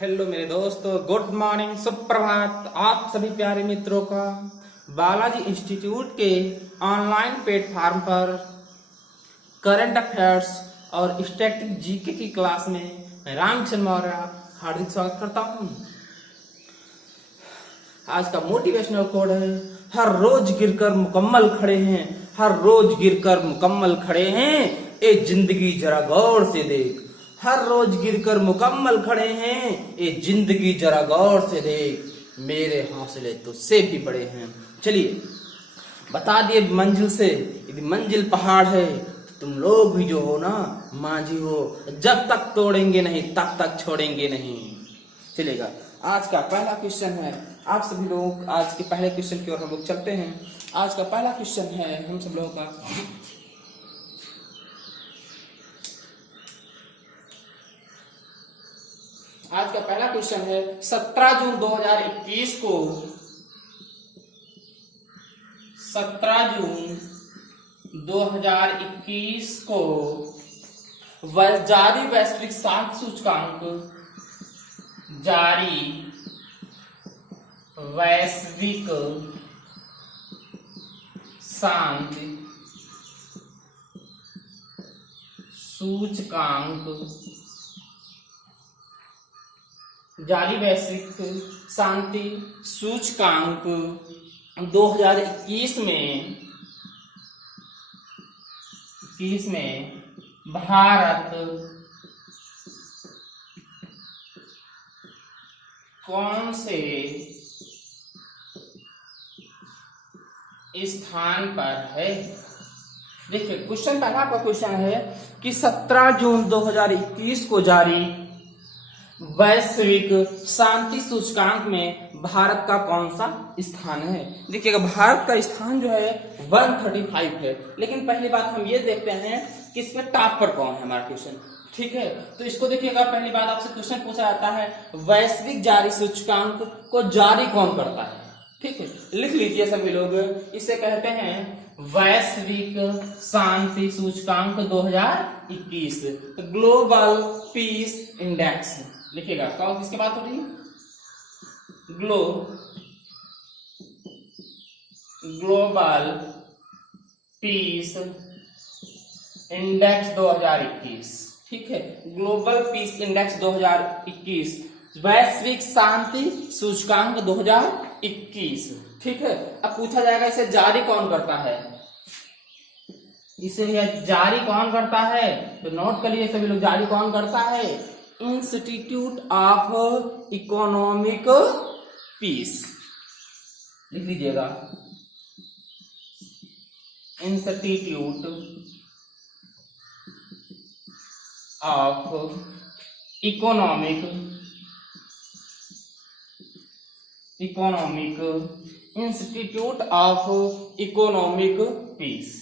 Hello मेरे दोस्तों, good morning, सुप्रभात। आप सभी प्यारे मित्रों का बालाजी इंस्टीट्यूट के ऑनलाइन प्लेटफॉर्म पर करंट अफेयर्स और स्टैटिक जीके की क्लास में मैं रामचंद्र मौर्य हार्दिक स्वागत करता हूं। आज का मोटिवेशनल कोड है, हर रोज गिरकर मुकम्मल खड़े हैं, हर रोज गिरकर मुकम्मल खड़े हैं, ए जिंदगी जरा गौर से देख। हर रोज गिरकर मुकम्मल खड़े हैं, ये जिंदगी जरा गौर से देख, मेरे हौसले तुझसे भी बड़े हैं। चलिए बता दिए मंजिल से, यदि मंजिल पहाड़ है तो तुम लोग भी जो हो ना मांझी हो, जब तक तोड़ेंगे नहीं तब तक छोड़ेंगे नहीं। चलेगा, आज का पहला क्वेश्चन है, आप सभी लोग आज के पहले क्वेश्चन की ओर हम लोग चलते हैं। आज का पहला क्वेश्चन है हम सब लोगों का, आज का पहला क्वेश्चन है 17 जून 2021 को 17 जून 2021 को जारी वैश्विक शांति सूचकांक, जारी वैश्विक शांति सूचकांक, जारी वैश्विक शांति सूचकांक 2021 में भारत कौन से स्थान पर है। देखिए क्वेश्चन, पहला आपका क्वेश्चन है कि 17 जून 2021 को जारी वैश्विक शांति सूचकांक में भारत का कौन सा स्थान है। देखिएगा, भारत का स्थान जो है 135 है, लेकिन पहली बात हम ये देखते हैं कि इसमें टॉप पर कौन है हमारा क्वेश्चन। ठीक है, तो इसको देखिएगा, पहली बात आपसे क्वेश्चन पूछा जाता है वैश्विक जारी सूचकांक को जारी कौन करता है। ठीक है, लिख लीजिए सभी लोग, इसे कहते हैं वैश्विक शांति सूचकांक 2021, ग्लोबल पीस इंडेक्स। लिखिएगा, कौन किसकी बात हो रही है, ग्लोबल पीस इंडेक्स 2021। ठीक है, ग्लोबल पीस इंडेक्स 2021, वैश्विक शांति सूचकांक 2021। ठीक है, अब पूछा जाएगा इसे जारी कौन करता है, इसे जारी कौन करता है, तो नोट करिए सभी लोग, जारी कौन करता है, इंस्टीट्यूट ऑफ इकोनॉमिक पीस। लिख लीजिएगा, institute of economic institute of economic peace,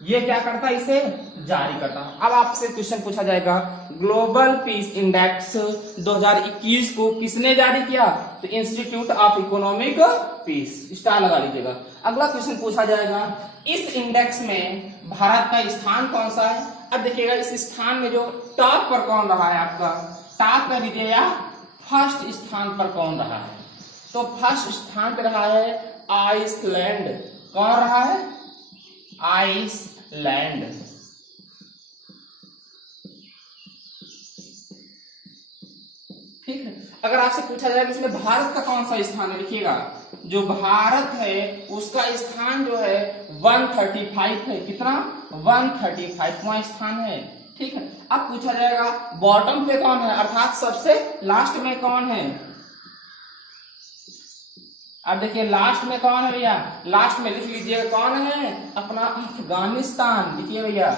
ये क्या करता है, इसे जारी करता है। अब आपसे क्वेश्चन पूछा जाएगा ग्लोबल पीस इंडेक्स 2021 को किसने जारी किया, तो institute of economic peace, star लगा लीजिएगा। अगला क्वेश्चन पूछा जाएगा इस इंडेक्स में भारत का स्थान कौन सा है। अब देखिएगा, इस स्थान में जो टॉप पर कौन रहा है, आपका टॉप कर लीजिए, या फर्स्ट स्थान पर कौन रहा है, तो फर्स्ट स्थान पर रहा है आइसलैंड। कौन रहा है, आइसलैंड। ठीक है, अगर आपसे पूछा जाए कि इसमें भारत का कौन सा स्थान है, लिखिएगा, जो भारत है उसका स्थान जो है 135 है। कितना, 135वां स्थान है। ठीक है, अब पूछा जाएगा बॉटम पे कौन है, अर्थात सबसे लास्ट में कौन है। अब देखिए लास्ट में कौन है भैया, लास्ट में लिख लीजिएगा कौन है, अपना अफगानिस्तान। लिखिए भैया,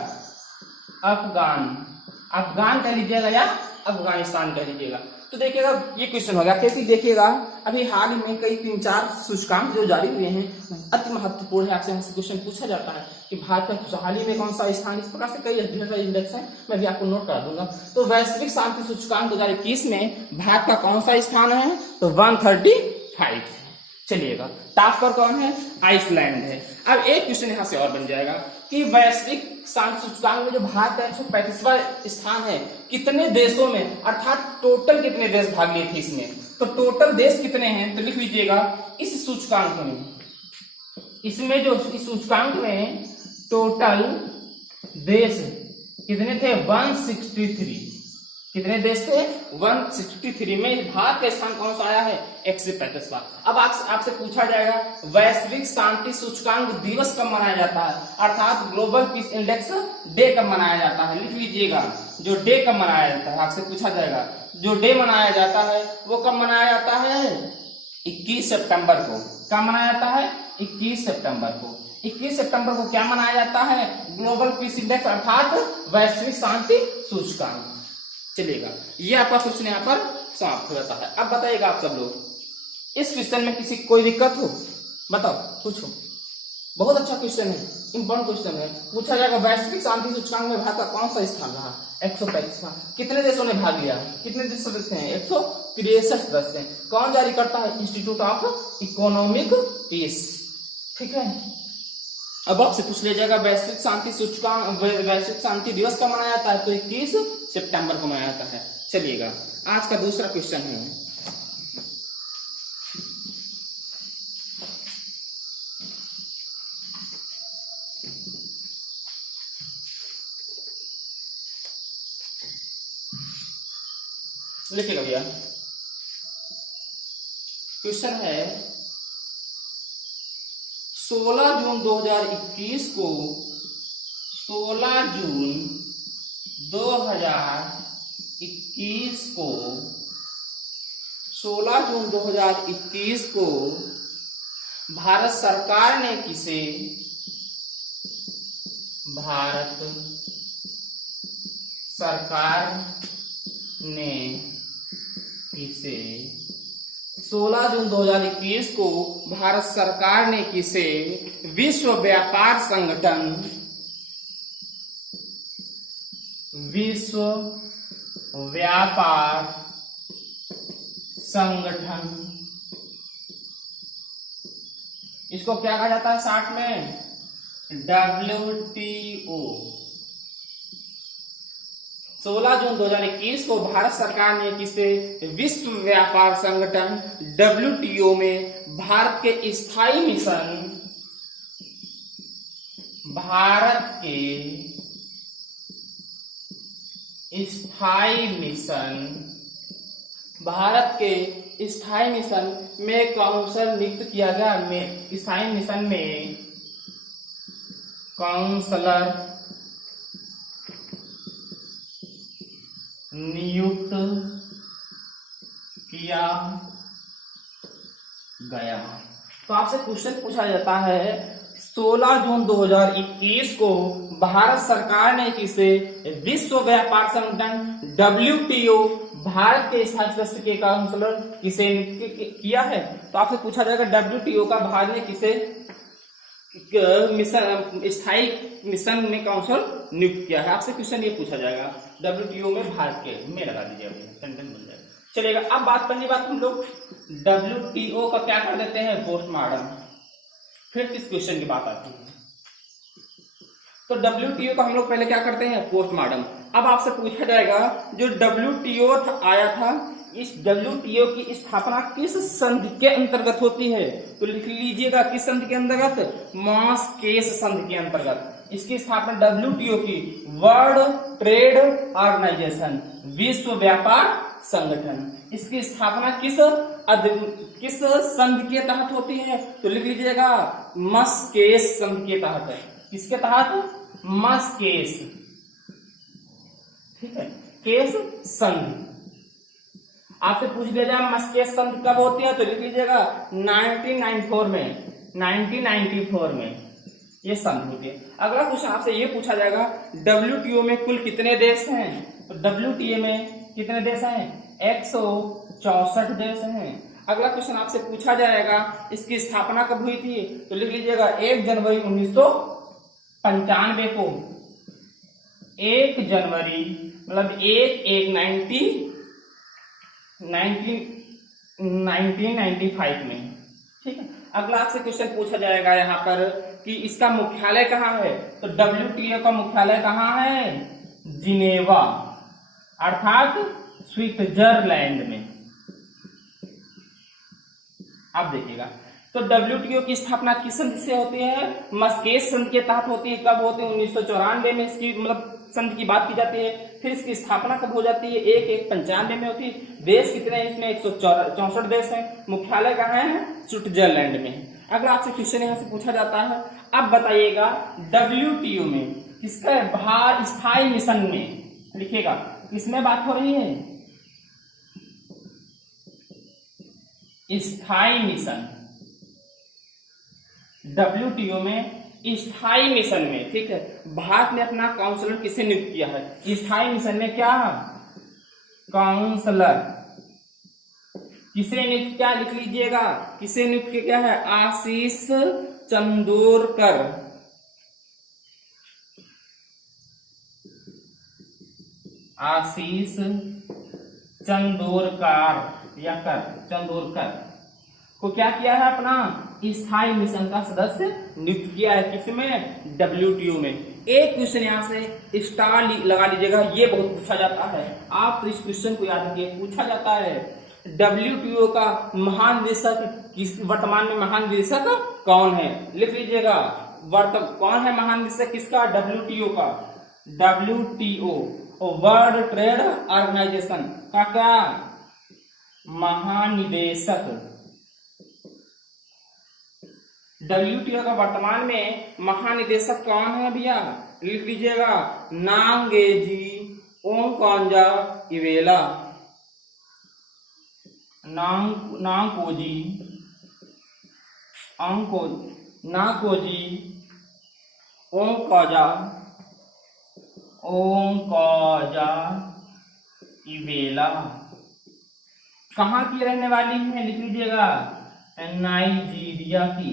अफगान कह लीजिएगा या अफगानिस्तान कह लीजिएगा। तो देखिएगा ये क्वेश्चन हो गया, क्योंकि देखिएगा अभी हाल ही में कई 3-4 सूचकांक जो जारी हुए हैं अति महत्वपूर्ण है। आपसे हमसे क्वेश्चन पूछा जाता है कि भारत का खुशहाली में कौन सा स्थान, इस प्रकार से कई ढेर सारे इंडेक्स हैं, मैं भी आपको नोट करा दूंगा। तो वैश्विक शांति सूचकांक 2021 में भारत का कौन सा स्थान है, तो 135। चलिएगा, टॉप पर कौन है? आइसलैंड है। अब एक क्वेश्चन यहां से और बन जाएगा कि वैश्विक शांति सूचकांक में जो भारत का 135वां स्थान है, कितने देशों में, अर्थात टोटल कितने देश भाग लिए थे इसमें? तो टोटल देश कितने हैं? तो लिख लीजिएगा इस सूचकांक में, इसमें जो इस सूचकांक में टोटल देश कितने थे? 163। कितने देश थे? 163 में भारत का स्थान कौन सा आया है? 135वां। अब आपसे पूछा जाएगा वैश्विक शांति सूचकांक दिवस कब मनाया जाता है, अर्थात ग्लोबल पीस इंडेक्स डे कब मनाया जाता है? लिख लीजिएगा जो डे कब मनाया जाता है, आपसे पूछा जाएगा जो डे मनाया जाता है वो कब मनाया जाता है? 21 सितंबर को। कब मनाया जाता है? 21 सितंबर को। 21 सितंबर को क्या मनाया जाता है? ग्लोबल पीस इंडेक्स अर्थात वैश्विक शांति सूचकांक। चलिएगा, ये आपका क्वेश्चन यहाँ पर समाप्त हो जाता है। अब बताइएगा आप सब लोग, इस क्वेश्चन में किसी कोई दिक्कत हो? बताओ, पूछो। बहुत अच्छा क्वेश्चन है, इंपॉर्टेंट क्वेश्चन है। पूछा जाएगा वैश्विक शांति सूचकांक में भारत का कौन सा स्थान रहा? 135वां। कितने देशों ने भाग लिया? कितने देश सदस्य हैं? 163 सदस्य हैं। कौन जारी करता है? Institute of economic peace. ठीक है। अब आपसे पूछ लिया जाएगा वैश्विक शांति सूचकांक, वैश्विक शांति दिवस कब मनाया जाता है? तो 21 सितंबर को मनाया जाता है। चलिएगा, आज का दूसरा क्वेश्चन है, लिखिएगा भैया। क्वेश्चन है 16 जून 2021 को, 16 जून 2021 को, 16 जून 2021 को भारत सरकार ने किसे, भारत सरकार ने किसे, 16 जून 2021 को भारत सरकार ने किसे विश्व व्यापार संगठन, विश्व व्यापार संगठन, इसको क्या कहा जाता है शॉर्ट में? WTO। 16 जून 2021 को भारत सरकार ने किसे विश्व व्यापार संगठन WTO में भारत के स्थायी मिशन, भारत के स्थायी मिशन, भारत के स्थायी मिशन में काउंसिल नियुक्त किया गया। में स्थायी मिशन में काउंसलर नियुक्त किया गया। तो आपसे क्वेश्चन पूछा जाता है 16 जून 2021 को भारत सरकार ने किसे विश्व व्यापार संगठन WTO भारत के स्थायी सदस्य के काउंसलर किसे किया है? तो आपसे पूछा जाएगा WTO का भारत ने किसे मिशन, स्थायी मिशन में काउंसिल नियुक्त किया है। आपसे क्वेश्चन ये पूछा जाएगा WTO में भारत के में लगा दीजिए, सेंटेंस बन जाएगा। चलेगा, अब पहली बात हम लोग WTO का क्या कर देते हैं? पोस्टमार्टम। फिर किस क्वेश्चन की बात आती है? तो WTO का हम लोग पहले क्या करते हैं? पोस्टमार्टम। अब आपसे पूछा जाएगा जो WTO आया था, इस WTO की स्थापना किस संधि के अंतर्गत होती है? तो लिख लीजिएगा किस संधि के अंतर्गत? मास्केस संधि के अंतर्गत। इसकी स्थापना WTO की वर्ल्ड ट्रेड ऑर्गेनाइजेशन, विश्व व्यापार संगठन, इसकी स्थापना किस संधि के तहत होती है? तो लिख लीजिएगा मास्केस संधि के तहत। किसके तहत? मास्केस, ठीक है, केस संधि। आपसे पूछ लिया जाए मास्केस संधि कब होती है? तो लिख लीजिएगा 1994 में, 1994 में ये संधि होती है। अगला क्वेश्चन आपसे ये पूछा जाएगा WTO में कुल कितने देश हैं? तो WTO में कितने देश हैं? 164 देश हैं। अगला क्वेश्चन आपसे पूछा जाएगा इसकी स्थापना कब हुई थी? तो लिख लीजिएगा 1 जनवरी 1995 को, 1 जनवरी मतलब 1995 में ठीक है। अगला आपसे क्वेश्चन पूछा जाएगा यहाँ पर कि इसका मुख्यालय कहाँ है, तो WTO का मुख्यालय कहाँ है, जिनेवा अर्थात स्विट्जरलैंड में। अब देखिएगा, तो WTO की स्थापना किस संधि से होती है, मस्केट संधि के तहत होती है। कब होती है, 1994 में इसकी मतलब संधि की बात की जाती है। फिर इसकी स्थापना कब हो जाती है, 1/1/95 में होती है। देश कितने हैं इसमें, 164 देश हैं। मुख्यालय कहाँ है, स्विट्जरलैंड में। अगर आपसे क्वेश्चन यहाँ से पूछा जाता है, अब बताइएगा WTO में किसका बाहर स्थायी मिशन में लिखिएगा, किसमें बात हो रही है, स्थायी मिशन। WTO में स्थायी मिशन में, ठीक है, भारत ने अपना काउंसलर किसे नियुक्त किया है, स्थायी मिशन में क्या, काउंसलर किसे नियुक्त किया, लिख लीजिएगा, किसे नियुक्त किया है, आशीष चंदोरकर। आशीष चंदोरकर या चंदोरकर को क्या किया है, अपना स्थायी मिशन का सदस्य नियुक्त किया है। किसमें, WTO में। एक क्वेश्चन यहाँ से स्टार लगा लीजिएगा, ये बहुत पूछा जाता है। आप तो इस क्वेश्चन को याद रखिए, पूछा जाता है WTO का महानिदेशक वर्तमान में महानिदेशक कौन है, लिख लीजिएगा। कौन है महानिदेशक किसका, WTO का, WTO वर्ल्ड ट्रेड ऑर्गेनाइजेशन का क्या महानिदेशक। WTO का वर्तमान में महानिदेशक कौन है भैया, लिख लीजिएगा, नांगेजी ओंगकॉन्जा इवेला। नांगकोजी ओंगकॉजा इवेला कहाँ की रहने वाली है, लिख लीजिएगा, नाइजीरिया की।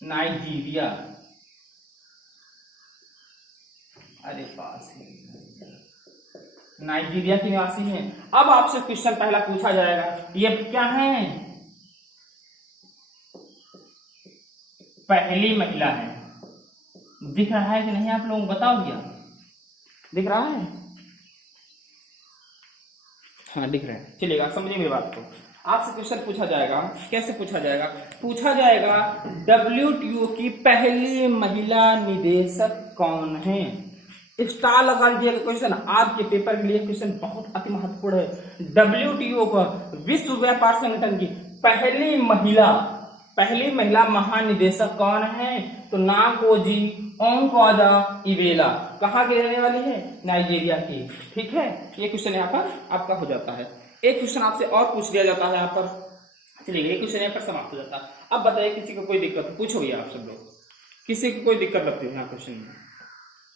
नाइजीरिया, अरे पास है, नाइजीरिया की निवासी है। अब आपसे क्वेश्चन पहला पूछा जाएगा, ये क्या है, पहली महिला है। दिख रहा है कि नहीं आप लोग बताओ भैया, दिख रहा है, हाँ दिख रहा है, चलिएगा समझिए मेरी बात को। आपसे क्वेश्चन पूछा जाएगा, कैसे पूछा जाएगा, पूछा जाएगा WTO की पहली महिला निदेशक कौन है। स्टार लगा लीजिएगा क्वेश्चन, आपके पेपर के लिए क्वेश्चन बहुत अति महत्वपूर्ण है। WTO का विश्व व्यापार संगठन की पहली महिला महानिदेशक कौन है, तो नांगकोजी ओंगकॉजा इवेला। कहाँ की रहने वाली है, नाइजीरिया की। ठीक है, ये क्वेश्चन यहाँ पर आपका हो जाता है। एक क्वेश्चन आपसे और पूछ दिया जाता है यहाँ पर, चलिए एक क्वेश्चन यहाँ पर समाप्त हो जाता है। अब बताइए किसी को कोई दिक्कत पूछो भैया, आप सब लोग किसी को कोई दिक्कत लगती है यहाँ क्वेश्चन में,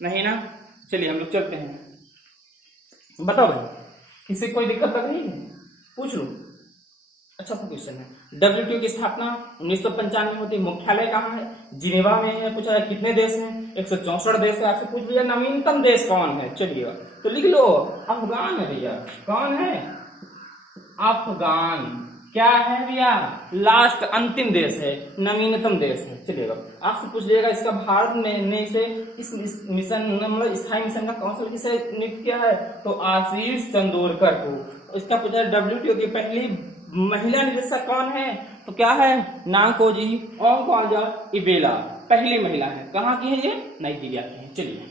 नहीं ना, चलिए हम लोग चलते हैं। बताओ भाई, किसी को कोई दिक्कत लग रही है, पूछ लो। अच्छा सा क्वेश्चन है। WTO की स्थापना 1995 में होती है। मुख्यालय कहाँ है, जिनेवा में है। पूछा है कितने देश हैं, 164 देश है। आपसे पूछ लिया नवीनतम देश कौन है, चलिएगा तो लिख लो, अफगान है भैया। कौन है, अफगान। क्या है भैया, लास्ट अंतिम देश है, नवीनतम देश है। चलिएगा आपसे पूछ लिएगा इसका भारत ने इसे इस मिशन मतलब स्थायी मिशन का काउंसिल किसे नियुक्त किया है, तो आशीष चंदोरकर को। इसका पूछा WTO की पहली महिला निदेशक कौन है, तो क्या है, नांगकोजी ओंगकॉन्जा इवेला। पहली महिला है, कहाँ की है ये, नाइजीरिया की है। चलिए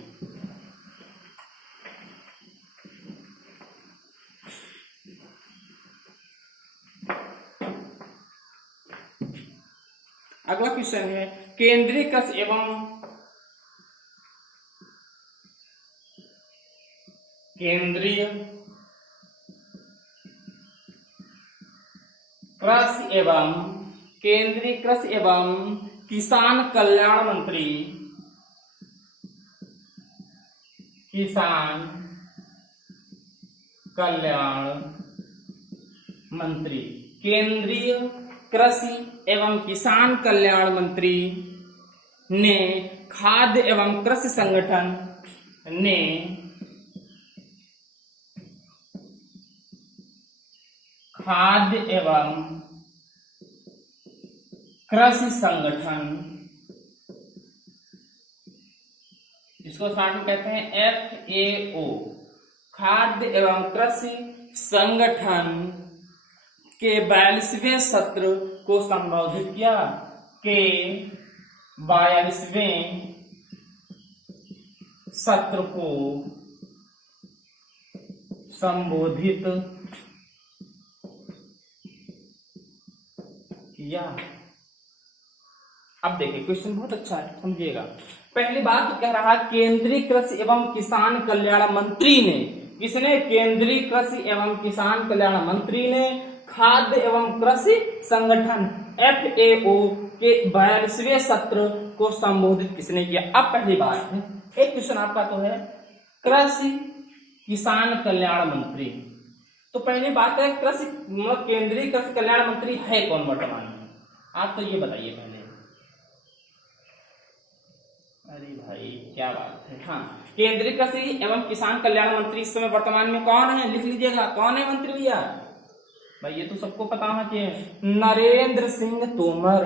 अगला क्वेश्चन है, केंद्रीय कृषि एवं किसान कल्याण मंत्री केंद्रीय कृषि एवं किसान कल्याण मंत्री ने खाद्य एवं कृषि संगठन खाद्य एवं कृषि संगठन, इसको साथ में कहते हैं FAO, खाद्य एवं कृषि संगठन के 42वें सत्र को संबोधित किया, के 42वें सत्र को संबोधित किया। अब देखिए क्वेश्चन बहुत अच्छा है, समझिएगा। पहली बात तो कह रहा है केंद्रीय कृषि एवं किसान कल्याण मंत्री ने, किसने? केंद्रीय कृषि एवं किसान कल्याण मंत्री ने खाद्य एवं कृषि संगठन FAO के 42वें सत्र को संबोधित किसने किया? अब पहली बात है, एक क्वेश्चन आपका तो है कृषि किसान कल्याण मंत्री, तो पहली बात है कृषि केंद्रीय कृषि कल्याण मंत्री है कौन वर्तमान में? आप तो ये बताइए पहले। अरे भाई क्या बात है। हाँ, केंद्रीय कृषि एवं किसान कल्याण मंत्री इस समय वर्तमान में कौन है? लिख लीजिएगा, कौन है मंत्री भैया? भाई ये तो सबको पता होना चाहिए, नरेंद्र सिंह तोमर।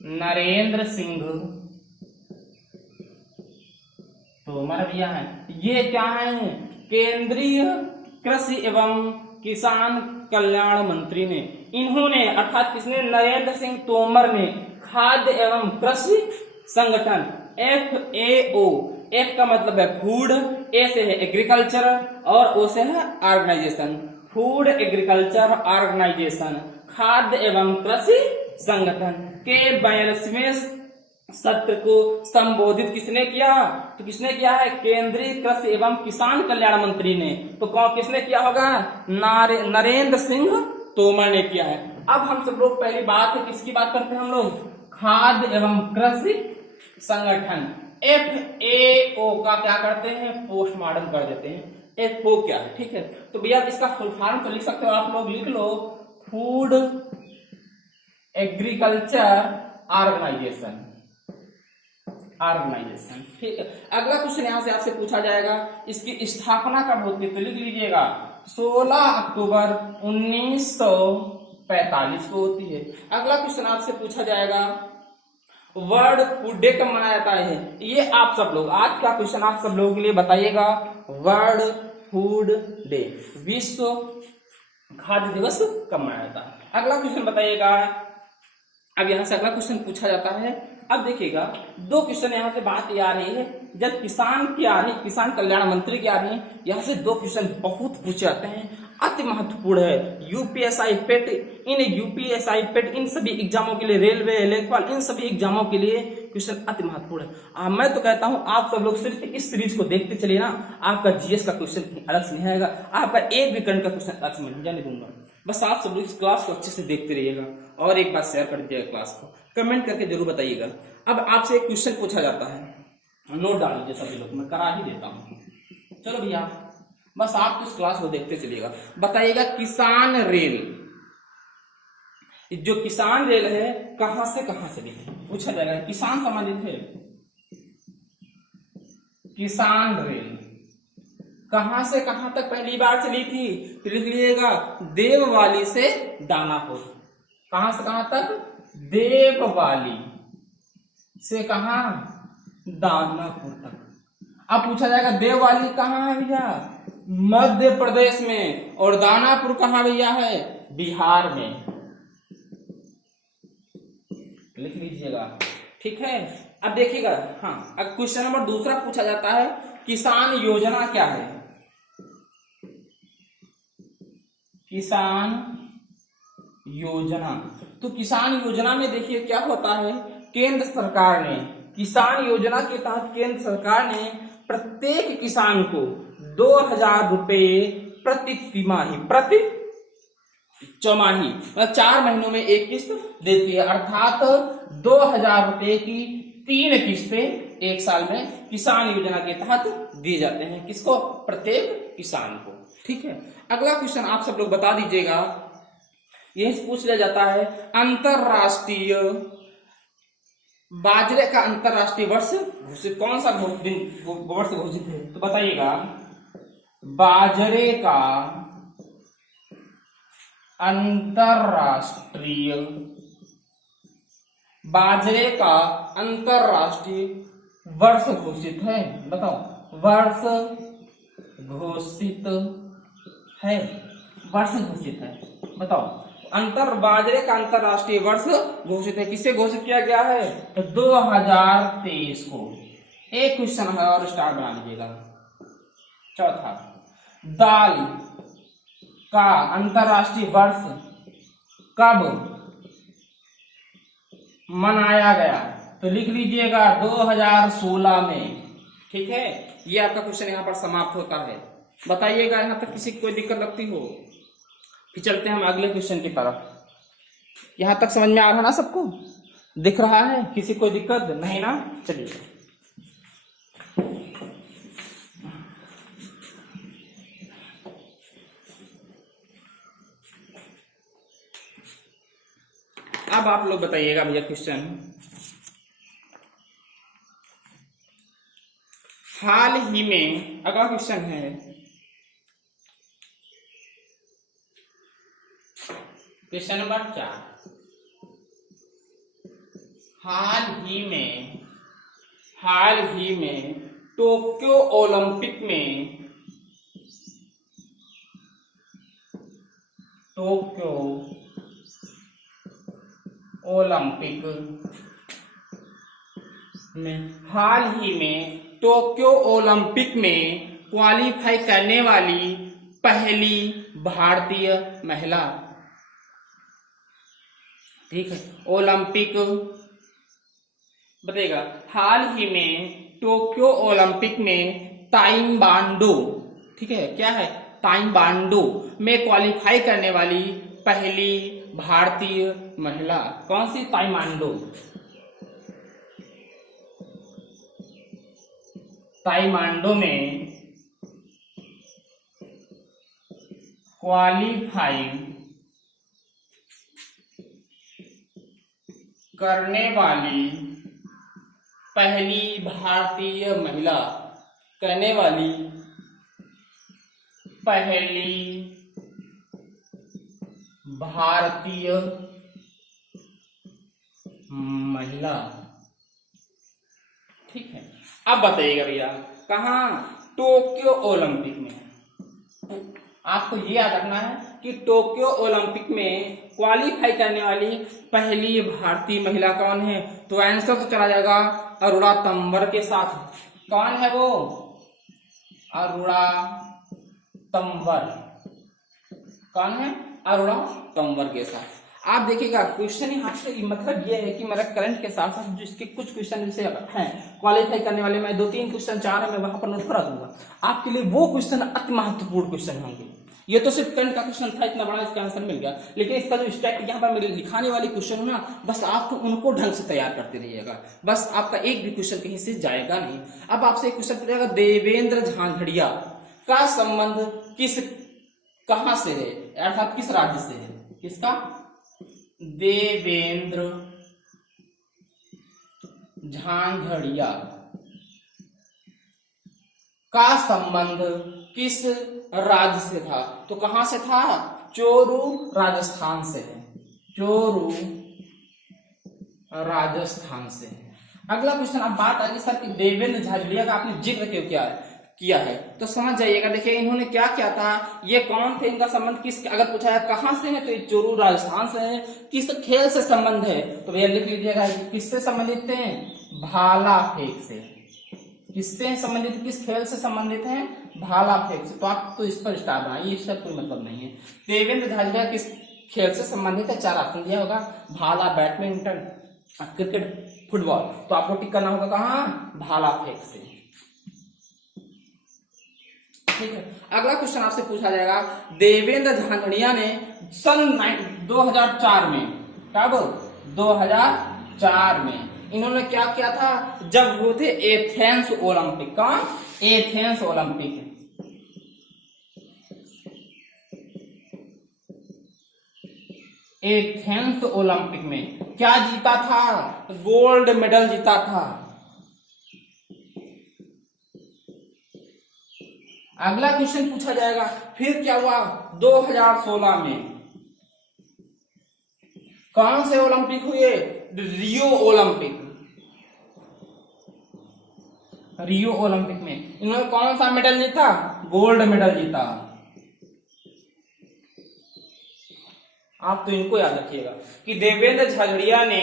नरेंद्र सिंह तोमर भैया है। ये क्या है? केंद्रीय कृषि एवं किसान कल्याण मंत्री ने, इन्होंने अर्थात किसने? नरेंद्र सिंह तोमर ने खाद्य एवं कृषि संगठन FAO, F का मतलब है फूड, A से है एग्रीकल्चर और O से है ऑर्गेनाइजेशन, फूड एग्रीकल्चर ऑर्गेनाइजेशन, खाद्य एवं कृषि संगठन के 42वें सत्र को संबोधित किसने किया? तो किसने किया है? केंद्रीय कृषि एवं किसान कल्याण मंत्री ने। तो कौन किसने किया होगा? नरेंद्र सिंह तोमर ने किया है। अब हम सब लोग पहली बात है किसकी बात करते हैं हम लोग? खाद्य एवं कृषि संगठन FAO का क्या करते हैं? पोस्टमार्टम कर देते हैं। FAO क्या है? ठीक है, तो भैया इसका फुल फॉर्म तो लिख सकते हो आप लोग, लिख लो फूड एग्रीकल्चर ऑर्गेनाइजेशन। ठीक है, अगला क्वेश्चन यहां से आपसे पूछा जाएगा इसकी स्थापना कब होती है? तो लिख लीजिएगा 16 अक्टूबर 1945 को होती है। अगला क्वेश्चन आपसे पूछा जाएगा वर्ल्ड फूड डे कब मनाया जाता है? ये आप सब लोग, आज का क्वेश्चन आप सब लोगों के लिए बताइएगा। वर्ल्ड फूड डे, विश्व खाद्य दिवस कब मनाया जाता है? अगला क्वेश्चन बताइएगा। अब यहां से अगला क्वेश्चन पूछा जाता है। अब देखिएगा दो क्वेश्चन यहाँ से बात ये आ रही है, जब किसान की आ रही, किसान कल्याण मंत्री की आ रही है, यहाँ से दो क्वेश्चन बहुत पूछे जाते हैं, अति महत्वपूर्ण है। यूपीएसआई पेट, इन सभी एग्जामों के लिए, रेलवे, लेखपाल, इन सभी एग्जामों के लिए क्वेश्चन अति महत्वपूर्ण है। मैं तो कहता हूँ आप सब लोग सिर्फ इस सीरीज को देखते चलिए ना, आपका जीएस का क्वेश्चन अलग से नहीं आएगा, आपका एक भी करंट का क्वेश्चन अलग से मैं नहीं जाने दूंगा। बस आप सब लोग इस क्लास को अच्छे से देखते रहिएगा और एक बार शेयर कर दीजिएगा क्लास को, कमेंट करके जरूर बताइएगा। अब आपसे एक क्वेश्चन पूछा जाता है, नोट डाल लीजिए सभी लोग, मैं करा ही देता हूँ। चलो भैया बस आप इस क्लास को देखते चलिएगा। बताइएगा किसान रेल, जो किसान रेल है कहां से कहां चली थी? पूछा जाएगा, किसान संबंधित है। किसान रेल कहां से कहां तक पहली बार चली थी? तो लिख लीजिएगा देववाली से दानापुर। कहां से कहां तक? देववाली से कहां? दानापुर तक। अब पूछा जाएगा देववाली कहां है भैया? मध्य प्रदेश में। और दानापुर कहां भैया है? बिहार में। लिख लीजिएगा, ठीक है। अब देखिएगा, हाँ, अब क्वेश्चन नंबर दूसरा पूछा जाता है, किसान योजना क्या है? किसान योजना, तो किसान योजना में देखिए क्या होता है, केंद्र सरकार ने किसान योजना के तहत केंद्र सरकार ने प्रत्येक किसान को 2000 रुपए प्रति तिमाही, प्रति चौमाही, मतलब 4 महीनों में एक किस्त देती है, अर्थात 2000 रुपए की 3 किस्तें एक साल में किसान योजना के तहत दिए जाते हैं। किसको? प्रत्येक किसान को। ठीक है, अगला क्वेश्चन आप सब लोग बता दीजिएगा। यही पूछ लिया जाता है, अंतरराष्ट्रीय बाजरे का अंतरराष्ट्रीय वर्ष घोषित, कौन सा वर्ष घोषित है? तो बताइएगा, बाजरे का अंतरराष्ट्रीय बाजरे का अंतरराष्ट्रीय वर्ष घोषित है। बताओ, वर्ष घोषित है, वर्ष घोषित है। बताओ, बाजरे का अंतरराष्ट्रीय वर्ष घोषित है। किसे घोषित किया गया है? तो 2023 को। एक क्वेश्चन है और स्टार बना लीजिएगा। चौथा, दाल का अंतरराष्ट्रीय वर्ष कब मनाया गया? तो लिख लीजिएगा 2016 में। ठीक है, ये आपका क्वेश्चन यहाँ पर समाप्त होता है। बताइएगा यहाँ तक किसी को कोई दिक्कत लगती हो? फिर चलते हैं हम अगले क्वेश्चन की तरफ। यहाँ तक समझ में आ रहा ना सबको? दिख रहा है? किसी को दिक्कत नहीं ना? चलिए, अब आप लोग बताइएगा भैया क्वेश्चन। हाल ही में, अगला क्वेश्चन है, क्वेश्चन नंबर 4। हाल ही में टोक्यो ओलंपिक में क्वालिफाई करने वाली पहली भारतीय महिला। ठीक है, ओलंपिक बताइएगा। हाल ही में टोक्यो ओलंपिक में ताइक्वांडो, ठीक है, क्या है? ताइक्वांडो में क्वालिफाई करने वाली पहली भारतीय महिला कौन सी? ताइक्वांडो में क्वालिफाई करने वाली पहली भारतीय महिला, करने वाली पहली भारतीय महिला। ठीक है, अब बताइएगा भैया, कहाँ? टोक्यो ओलंपिक में। आपको ये याद रखना है कि टोक्यो ओलंपिक में क्वालिफाई करने वाली पहली भारतीय महिला कौन है? तो आंसर तो चला जाएगा अरुणा तंवर के साथ। कौन है वो? अरुणा तंवर। कौन है? अरुणा तंवर के साथ। आप देखिएगा क्वेश्चन यहाँ से मतलब ये है कि मेरा करंट के साथ साथ जिसके कुछ क्वेश्चन जैसे हैं क्वालिफाई करने वाले, मैं 2-3 क्वेश्चन 4 मैं वहां पर नोट करा दूंगा आपके लिए। वो क्वेश्चन अति महत्वपूर्ण क्वेश्चन होंगे। ये तो सिर्फ करंट का क्वेश्चन था, इतना बड़ा इसका आंसर मिल गया, लेकिन इसका जो स्टैक यहाँ पर मेरे लिखाने वाले क्वेश्चन है ना, बस आपको उनको ढंग से तैयार करते रहिएगा, बस आपका एक भी क्वेश्चन कहीं से जाएगा नहीं। अब आपसे एक क्वेश्चन पूछेगा, देवेंद्र झांझड़िया का संबंध कहां से है, अर्थात किस राज्य से है? किसका? देवेंद्र झांझड़िया का संबंध किस राज्य से था? तो कहां से था? चोरू राजस्थान से है। चोरू राजस्थान से है। अगला क्वेश्चन, अब बात आ गई सर कि देवेंद्र झाझड़िया का आपने जिक्र क्यों किया है, तो समझ जाइएगा। देखिए इन्होंने क्या किया था, ये कौन थे, इनका संबंध किस, अगर पूछा है कहां से है तो ये चोरू राजस्थान से है। किस खेल से संबंध है, तो भैया लिख लीजिएगा किससे संबंधित थे? भाला फेंक से। किससे संबंधित, किस खेल से संबंधित है? भाला फेंक से। तो आप तो इस पर स्टार बनाइए, इसका कोई मतलब नहीं है। देवेंद्र झाझड़िया किस खेल से संबंधित है? 4 ऑप्शन दिया होगा, भाला, बैडमिंटन, क्रिकेट, फुटबॉल। तो आपको टिक करना होगा कहां? भाला फेंक से। ठीक है, अगला क्वेश्चन आपसे पूछा जाएगा, देवेंद्र झांझड़िया ने सन 2004 में, कब? 2004 में इन्होंने क्या किया था, जब हुए थे एथेंस ओलंपिक। का? Athens Olympic. एथेंस ओलंपिक में क्या जीता था? गोल्ड मेडल जीता था। अगला क्वेश्चन पूछा जाएगा, फिर क्या हुआ 2016 में? कौन से ओलंपिक हुए? Rio Olympic. रियो ओलंपिक में इन्होंने कौन सा मेडल जीता? गोल्ड मेडल जीता। आप तो इनको याद रखिएगा कि देवेंद्र झाझड़िया ने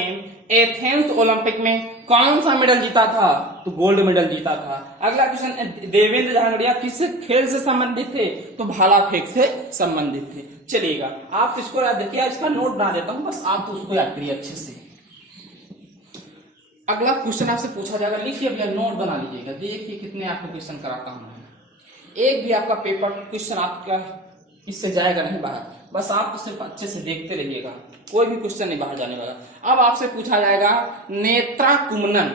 एथेंस ओलंपिक में कौन सा मेडल जीता था? तो गोल्ड मेडल जीता था। अगला क्वेश्चन, देवेंद्र झाझड़िया किस खेल से संबंधित थे? तो भाला फेंक से संबंधित थे। चलिएगा, आप इसको याद रखिए, इसका नोट बना देता हूं, बस आप तो उसको याद करिए अच्छे से। अगला क्वेश्चन आपसे पूछा जाएगा, लिखिए भैया, नोट बना लीजिएगा। देखिए कितने आपको क्वेश्चन कराता हूं। एक भी आपका पेपर क्वेश्चन आपका इससे जाएगा नहीं बाहर, बस आप तो सिर्फ अच्छे से देखते रहिएगा, कोई भी क्वेश्चन नहीं बाहर जाने वाला। अब आपसे पूछा जाएगा नेत्रा कुम्मनन।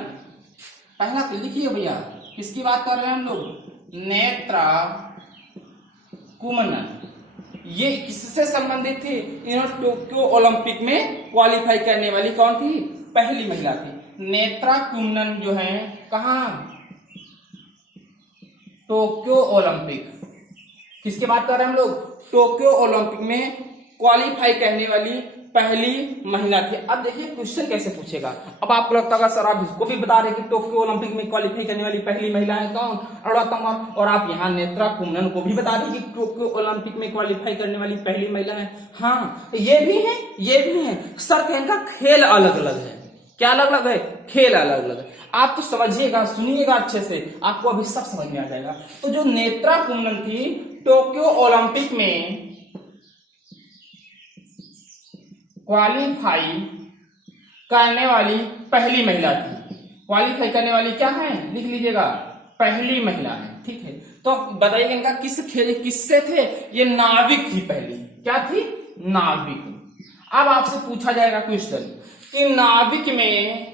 पहला लिखिए भैया, किसकी बात कर रहे हैं हम लोग? नेत्रा कुम्मनन। ये किससे संबंधित थी? इन्होंने टोक्यो ओलंपिक में क्वालिफाई करने वाली कौन थी? पहली महिला थी। नेत्रा कुम्मनन जो है कहा? Tokyo Olympic. किसकी बात कर रहे हैं हम लोग? टोक्यो ओलंपिक में क्वालिफाई करने वाली पहली महिला थी। अब देखिए क्वेश्चन कैसे पूछेगा। अब आपको लगता होगा सर आप इसको भी बता रहे कि टोक्यो ओलंपिक में क्वालिफाई करने वाली पहली महिला है कौन? और आप यहाँ नेत्रा कुम्मनन को भी बता दें कि टोक्यो ओलंपिक में क्वालिफाई करने वाली पहली महिला है। हाँ, ये भी है, ये भी है। सर इनका खेल अलग अलग है। क्या अलग अलग है? खेल अलग अलग है। आप तो समझिएगा, सुनिएगा अच्छे से, आपको अभी सब समझ में आ जाएगा। तो जो नेत्रा कुम्मनन थी, टोक्यो ओलंपिक में क्वालिफाई करने वाली पहली महिला थी। क्वालिफाई करने वाली क्या है? लिख लीजिएगा, पहली महिला है। ठीक है, तो बताइए इनका किस खेल, किससे थे? ये नाविक थी पहली। क्या थी? नाविक। अब आपसे पूछा जाएगा क्वेश्चन कि नाविक में,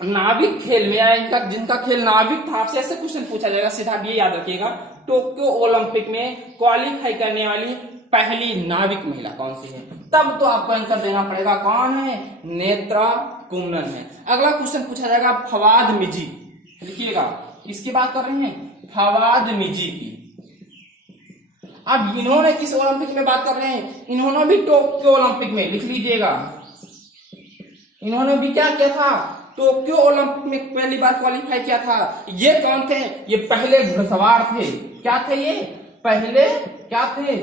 नाविक खेल में या इनका जिनका खेल नाविक था, आपसे ऐसे क्वेश्चन पूछा जाएगा, सीधा ये याद रखिएगा, टोक्यो ओलंपिक में क्वालिफाई करने वाली पहली नाविक महिला कौन सी है? तब तो आपको आंसर देना पड़ेगा, कौन है? नेत्रा कुम्मनन है। अगला क्वेश्चन पूछा जाएगा फवाद मिजी। लिखिएगा, किसकी बात कर रहे हैं? फवाद मिजी की। अब इन्होंने किस ओलंपिक में बात कर रहे हैं? इन्होंने भी टोक्यो ओलंपिक में, लिख लीजिएगा, इन्होंने भी क्या किया था? टोक्यो ओलंपिक में पहली बार क्वालिफाई किया था। ये कौन थे? ये पहले घुड़सवार थे। क्या थे ये? पहले क्या थे?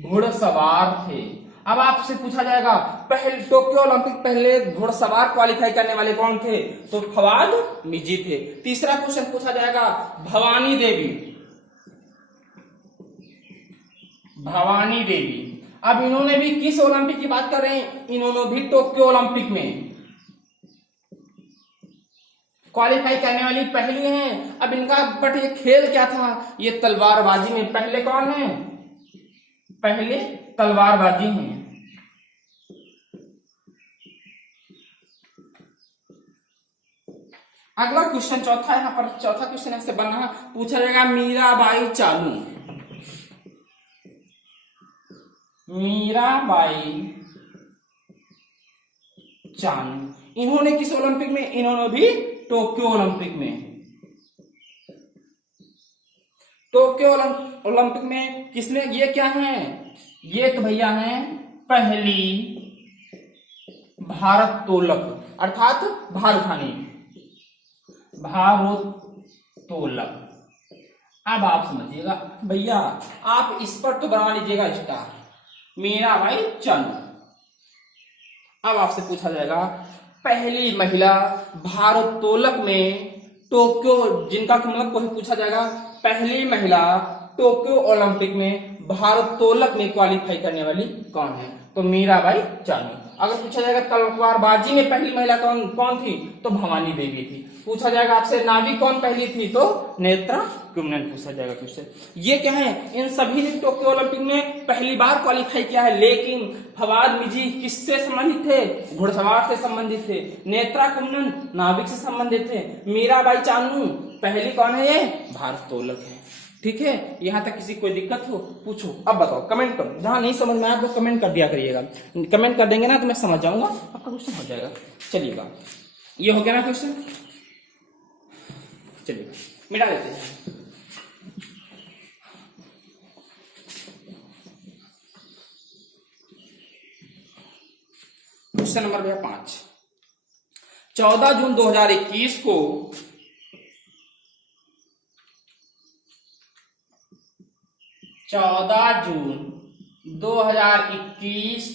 घुड़सवार थे। अब आपसे पूछा जाएगा पहले टोक्यो ओलंपिक पहले घुड़सवार क्वालिफाई करने वाले कौन थे? तो फवाद मिजी थे। तीसरा क्वेश्चन पूछा जाएगा भवानी देवी। भवानी देवी, अब इन्होंने भी किस ओलंपिक की बात कर रहे हैं? इन्होंने भी टोक्यो ओलंपिक में क्वालिफाई करने वाली पहली हैं। अब इनका बट ये खेल क्या था? ये तलवारबाजी में पहले कौन है? पहले तलवारबाजी हैं। अगला क्वेश्चन चौथा, यहां पर चौथा क्वेश्चन ऐसे बना, पूछा जाएगा मीराबाई चानू। मीराबाई चानू, इन्होंने किस ओलंपिक में? इन्होंने भी टोक्यो ओलंपिक में। टोक्यो ओलंपिक में किसने, ये क्या है? ये तो भैया हैं पहली भारोत्तोलक, अर्थात भार उठाने, भारोत्तोलक। अब आप समझिएगा भैया, आप इस पर तो बना लीजिएगा स्टार, मीराबाई चानू। अब आपसे पूछा जाएगा पहली महिला भारोत्तोलक में टोक्यो, जिनका मतलब को पूछा जाएगा पहली महिला टोक्यो ओलंपिक में भारोत्तोलक में क्वालिफाई करने वाली कौन है? तो मीराबाई चानू। अगर पूछा जाएगा तलवारबाजी में पहली महिला कौन थी? तो भवानी देवी थी। पूछा जाएगा आपसे नाविक कौन पहली थी? तो नेत्रा कुम्मनन पूछा जाएगा क्वेश्चन। ये क्या है? इन सभी ने टोक्यो ओलंपिक में पहली बार क्वालिफाई किया है, लेकिन फवाद मिजी किससे संबंधित थे? घुड़सवार से संबंधित थे। नेत्रा कुम्मनन नाविक से संबंधित थे। मीराबाई चानू पहली कौन है? ये भारोत्तोलक है। ठीक है, यहां तक किसी कोई दिक्कत हो पूछो। अब बताओ, कमेंट करो, जहां नहीं समझ में आया तो कमेंट कर दिया करिएगा। कमेंट कर देंगे ना तो मैं समझ जाऊंगा, आपका क्वेश्चन हो जाएगा। चलिएगा, ये हो गया ना क्वेश्चन। चलिए मिटा देते हैं। क्वेश्चन नंबर भैया 5। 14 जून 2021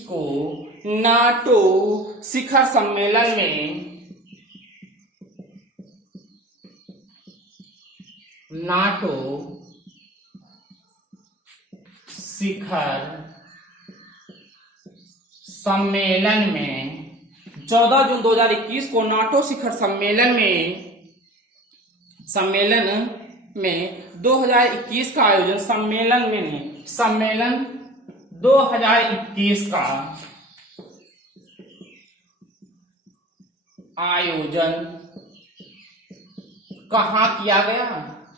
को नाटो शिखर सम्मेलन में में 14 जून 2021 को नाटो शिखर सम्मेलन में 2021 का आयोजन सम्मेलन 2021 का आयोजन कहाँ किया गया?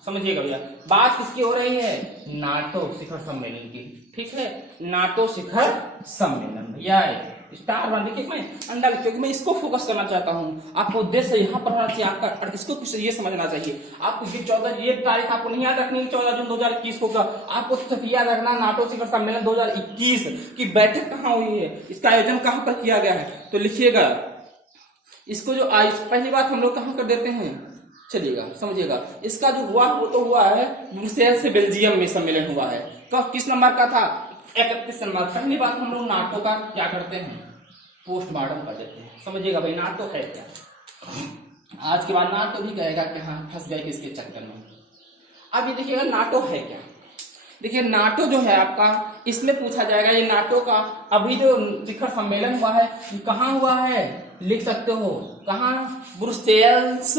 समझिएगा भैया, बात किसकी हो रही है? नाटो शिखर सम्मेलन की। ठीक है, नाटो शिखर सम्मेलन भैया स्टार वन। देखिए मैं अंडा, क्योंकि मैं इसको फोकस करना चाहता हूँ। आपको उद्देश्य यहाँ पर होना चाहिए आपका, इसको कुछ ये समझना चाहिए आपको। ये तारीख आपको नहीं याद रखनी है 14 जून 2021 को। आपको सिर्फ याद रखना नाटो शिखर सम्मेलन 2021 की बैठक कहाँ हुई है, इसका आयोजन कहाँ पर किया गया है। तो लिखिएगा इसको। जो पहली बात हम लोग कहाँ कर देते हैं, चलिएगा समझिएगा। इसका जो हुआ वो तो हुआ है ब्रुसेल्स से बेल्जियम में सम्मेलन हुआ है। कब, किस नंबर का था? 31 नंबर। पहली बात हम लोग नाटो का क्या करते हैं, पोस्टमार्टम कर देते हैं। समझिएगा भाई नाटो है क्या। आज के बाद नाटो भी कहेगा कि हाँ फंस गए किसके चक्कर में। अब ये देखिएगा नाटो है क्या। देखिए नाटो जो है आपका, इसमें पूछा जाएगा ये नाटो का अभी जो शिखर सम्मेलन हुआ है कहाँ हुआ है, लिख सकते हो कहाँ? Brussels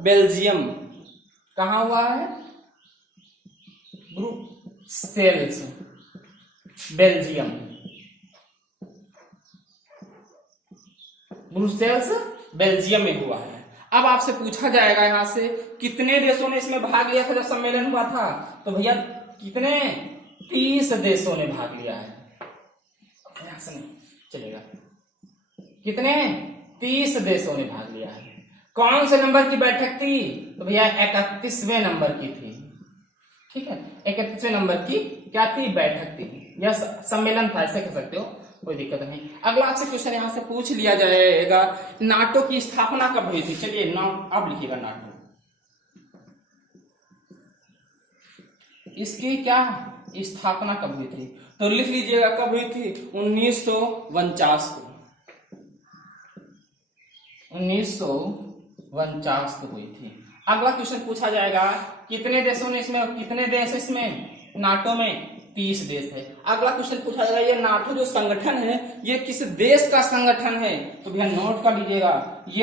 Belgium. कहाँ हुआ है? Brussels Belgium. ब्रुसेल्स बेल्जियम में हुआ है। अब आपसे पूछा जाएगा यहाँ से कितने देशों ने इसमें भाग लिया था जब सम्मेलन हुआ था? तो भैया कितने? 30 देशों ने भाग लिया है। चलेगा, कितने? 30 देशों ने भाग लिया है। कौन से नंबर की बैठक थी? तो भैया 31वें नंबर की थी। ठीक है, 31वें नंबर की क्या थी? बैठक थी या सम्मेलन था, ऐसे कह सकते हो, कोई दिक्कत नहीं। अगला आपसे क्वेश्चन यहाँ से पूछ लिया जाएगा नाटो की स्थापना कब हुई थी? चलिए अब लिखिएगा नाटो, इसकी क्या स्थापना कब हुई थी? तो लिख लीजिएगा कब हुई थी? 1949 को। 1949 को हुई थी। अगला क्वेश्चन पूछा जाएगा कितने देशों ने इसमें, कितने देश इसमें नाटो में? 30 देश है। अगला क्वेश्चन पूछा जाएगा ये नाटो जो संगठन है ये किस देश का संगठन है? तो भैया नोट कर लीजिएगा ये